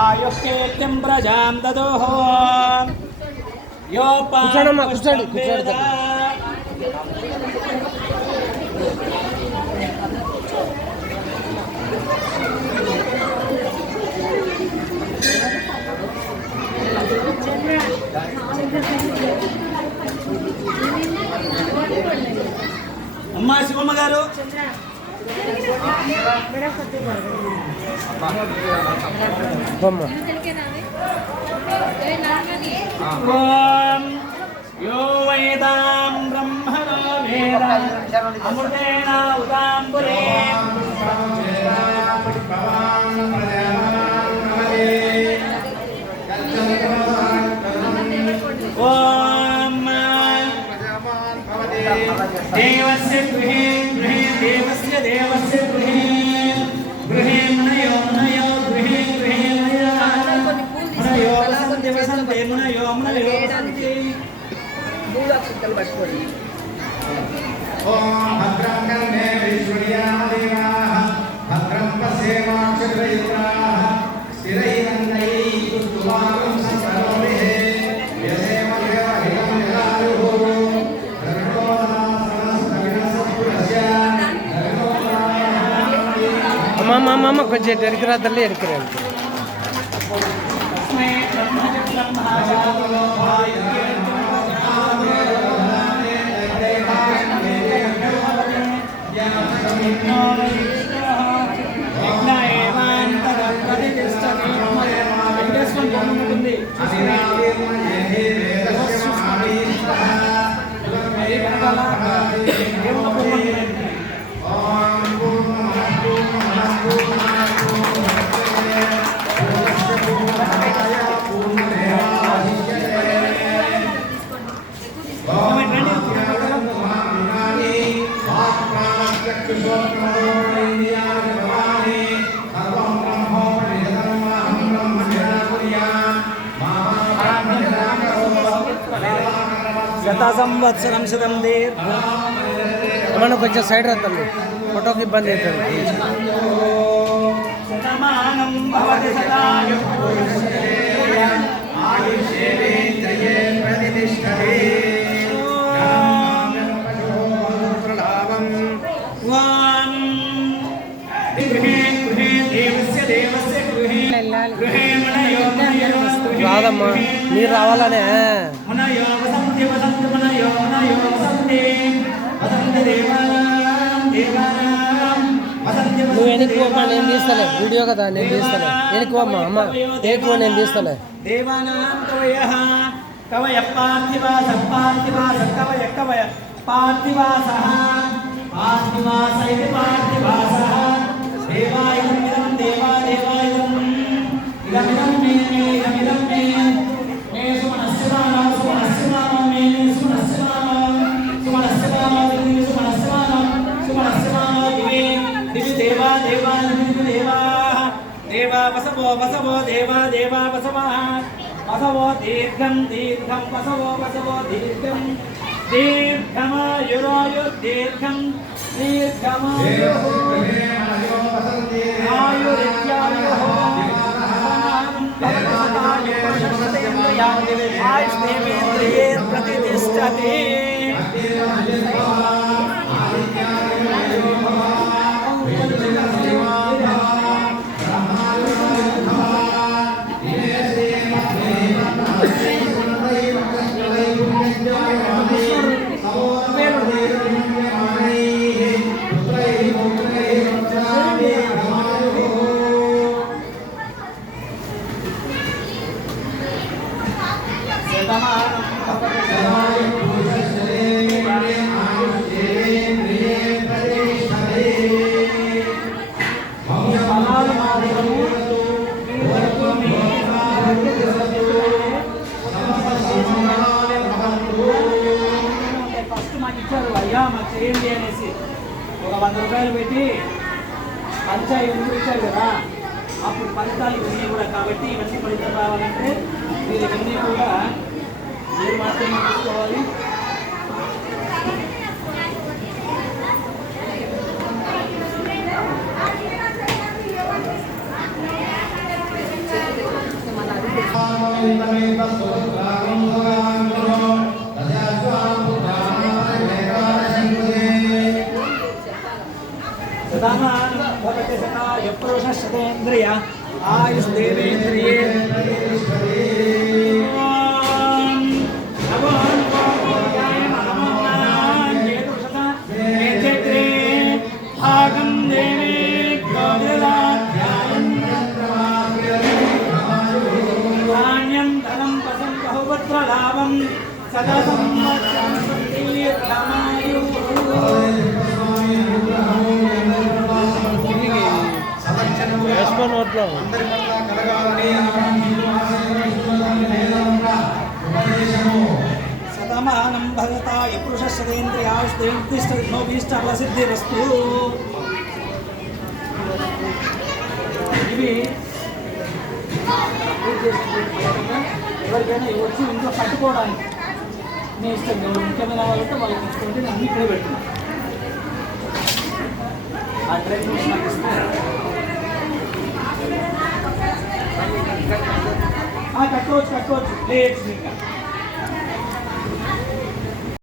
आयुक्तेत्यं प्रजां ददोः అమ్మా శివమ్మ గారు यो वेदां ब्रह्मणो वेद अमृतेन उदाम्बुरे देवस्य गृहे गृहे देवस्य देवस्य गृहे गृहे मुनयो मुनयो गृहे गृहे मुनयो वसन्ति वसन्ति मुनयो मुनयो वसन्ति ॐ भद्रं कर्णे विश्वयादेवाः भद्रं पश्येमाक्षरयुक्ताः स्थिरैरङ्गैः पुष्पवागं सकरोभिः यदेव व्यवहितं जलायुः மாமா கொஞ்சம் இருக்கிறதல்ல இருக்கிறேன் సంవత్సరం శతం మనం కొంచెం సైడ్ వద్దండి ఫోటోకి ఇబ్బంది అవుతుంది రాదమ్మా మీరు రావాలనే నువ్వు వెనుకోమ్మా నేను తీస్తలే వీడియో కదా నేను తీస్తలే వెనుకోమ్మా అమ్మ ఎక్కువ నేను తీస్తలే కవయ పార్థివాస పార్థివాస కవయ కవయ పార్థివాస పార్థివాస ఇది పార్థివాస దేవాయుధం దేవా దేవాయుధం ఇదమిదం మే ఇదమిదం మే మే సుమనస్య నామ సుమనస్య నామ మే సుమనస్య నామ సుమనస్య నామ సుమనస్య నామ సుమనస్య నామ దివే దివి దేవా దేవా దివి దేవా దేవా వసవో వసవో దేవా దేవా వసవః వసవో దీర్ఘం దీర్ఘం వసవో వసవో దీర్ఘం దీర్ఘమాయురాయు దీర్ఘం దీర్ఘమాయురాయురిత్యాయుః ఆయుష్ేంద్రియే ప్రతిష్టతే చేయండి అనేసి ఒక 100 రూపాయలు పెట్టి పంచాయతీ ఇచ్చారు కదా, అప్పుడు ఫలితాలు ఇవన్నీ కూడా. కాబట్టి ఇవన్నీ ఫలితాలు రావాలంటే మీరు ఇవన్నీ కూడా మీరు మాత్రమే తీసుకోవాలి. भवति सदा पुरुषशतेन्द्रिय आयुष्देवेन्द्रिये भागं देवे धान्यं धनं पशं बहुपुत्रलाभं सदा సతమానం భగతాయ పురుషశ్రేంద్రియాస్తుష్టభీష్టఫలసిద్ధిరస్తు. ఇవి ఎవరికైనా వచ్చి ఇంట్లో పట్టుకోవడానికి మీ ఇష్టం. ముఖ్యమైన వాళ్ళతో వాళ్ళకి ఇష్టం అన్ని ఇక్కడే పెడుతున్నాను. ఆ డ్రైవ్ నాకు ఇస్తున్నారు. కట్టుకోవచ్చు ప్లేట్స్ ఇంకా